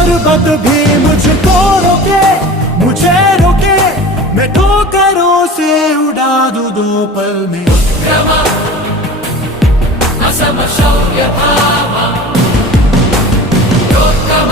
पर्वत भी मुझको रोके, मुझे रोके, मैं ठोकरों से उड़ा दूं 2 पल में। क्रम असमशौर्यभाव योत्तम